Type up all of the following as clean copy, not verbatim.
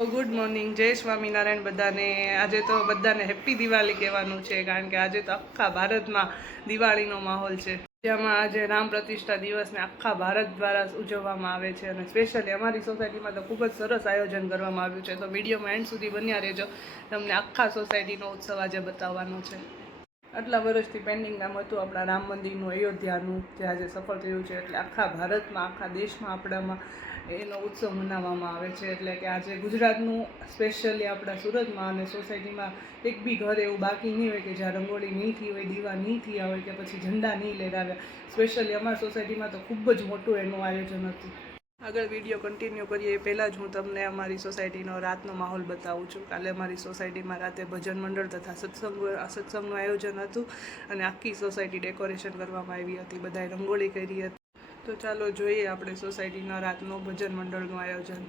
Good morning, જય સ્વામિનારાયણ બધાને। આજે તો બધાને હેપી દિવાળી કહેવાનું છે, કારણ કે આજે તો આખા ભારતમાં દિવાળીનો માહોલ છે, જેમાં આજે રામ પ્રતિષ્ઠા દિવસને આખા ભારત દ્વારા ઉજવવામાં આવે છે। અને સ્પેશિયલી અમારી સોસાયટીમાં તો ખૂબ જ સરસ આયોજન કરવામાં આવ્યું છે, તો વિડીયોમાં એન્ડ સુધી બન્યા રહેજો। તમને આખા સોસાયટીનો ઉત્સવ આજે બતાવવાનો છે। આટલા વર્ષથી પેન્ડિંગ કામ હતું આપણા રામ મંદિરનું, અયોધ્યાનું, જે આજે સફળ થયું છે। એટલે આખા ભારતમાં, આખા દેશમાં આપણામાં એનો ઉત્સવ મનાવવામાં આવે છે। એટલે કે આજે ગુજરાતનું સ્પેશિયલી આપણા સુરતમાં અને સોસાયટીમાં એક બી ઘર એવું બાકી નહીં હોય કે જ્યાં રંગોળી નહીં થઈ હોય, દીવા નહીં થયા હોય, કે પછી ઝંડા નહીં લહેરાવ્યા। સ્પેશિયલી અમારી સોસાયટીમાં તો ખૂબ જ મોટું એનું આયોજન હતું। આગળ વિડીયો કન્ટિન્યુ કરીએ એ પહેલાં જ હું તમને અમારી સોસાયટીનો રાતનો માહોલ બતાવું છું। કાલે અમારી સોસાયટીમાં રાતે ભજન મંડળ તથા સત્સંગનું આયોજન હતું, અને આખી સોસાયટી ડેકોરેશન કરવામાં આવી હતી, બધાએ રંગોળી કરી હતી। તો ચાલો જોઈએ આપણે સોસાયટીના રાતનો ભજન મંડળનું આયોજન।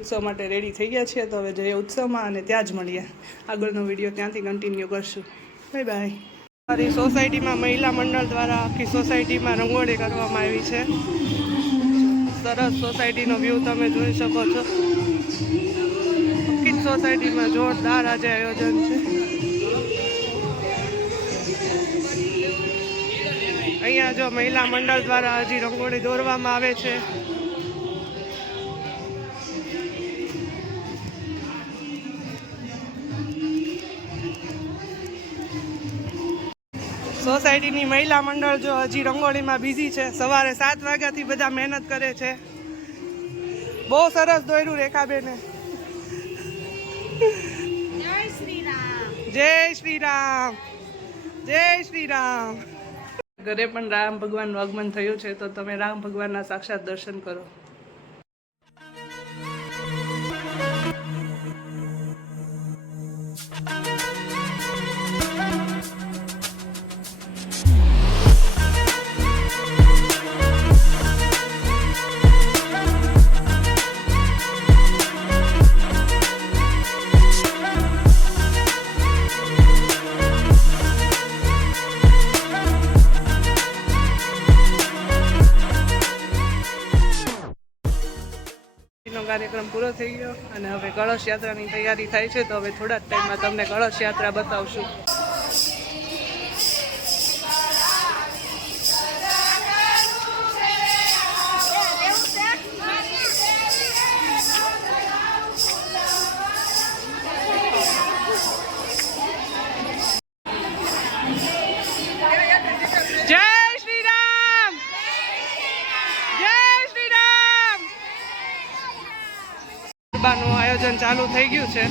ઉત્સવ માટે રેડી થઈ ગયા છીએ, તો હવે જઈએ ઉત્સવમાં અને ત્યાં જ મળીએ। આગળનો વિડીયો ત્યાંથી કન્ટિન્યુ કરશું। Bye bye. મારી સોસાયટીમાં મહિલા મંડળ દ્વારા આખી સોસાયટીમાં રંગોળી કરવામાં આવી છે। સરસ સોસાયટીનો વ્યૂ તમે જોઈ શકો છો। આખી સોસાયટીમાં જોરદાર આજે આયોજન છે। અહીંયા જો મહિલા મંડળ દ્વારા હજી રંગોળી દોરવામાં આવે છે। સોસાયટીની મહિલા મંડળ જો હજી રંગોળીમાં બિઝી છે। સવારે 7 વાગ્યાથી બધા મહેનત કરે છે। બહુ સરસ દોર્યું રેખાબેને। જય શ્રી રામ, જય શ્રી રામ, જય શ્રી રામ। ઘરે પણ રામ ભગવાનનું આગમન થયું છે, તો તમે રામ ભગવાનના સાક્ષાત દર્શન કરો। થઈ ગયો અને હવે કળશ યાત્રાની તૈયારી થાય છે. તો હવે થોડા જ ટાઈમમાં તમને કળશ યાત્રા બતાવશું. જય શ્રી રામ, જય શ્રી રામ. ગરબાનું આયોજન ચાલુ થઈ ગયું છે.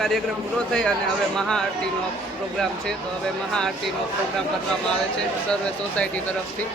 કાર્યક્રમ પૂરો થઈ અને હવે મહાઆરતીનો પ્રોગ્રામ છે. તો હવે મહાઆરતીનો પ્રોગ્રામ કરવામાં આવે છે સર્વે સોસાયટી તરફથી.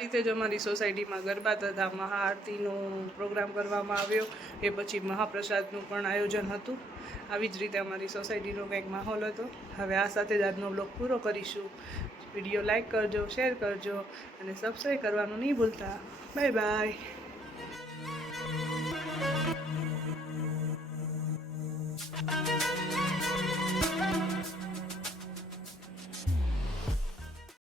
રીતે જ અમારી સોસાયટીમાં ગરબા તથા મહાઆરતીનો પ્રોગ્રામ કરવામાં આવ્યો. એ પછી મહાપ્રસાદનું પણ આયોજન હતું. આવી જ રીતે અમારી સોસાયટીનો કંઈક માહોલ હતો. હવે આ સાથે જ આજનો બ્લોગ પૂરો કરીશું. વિડીયો લાઈક કરજો, શેર કરજો અને સબસ્ક્રાઈબ કરવાનું નહીં ભૂલતા. Bye bye.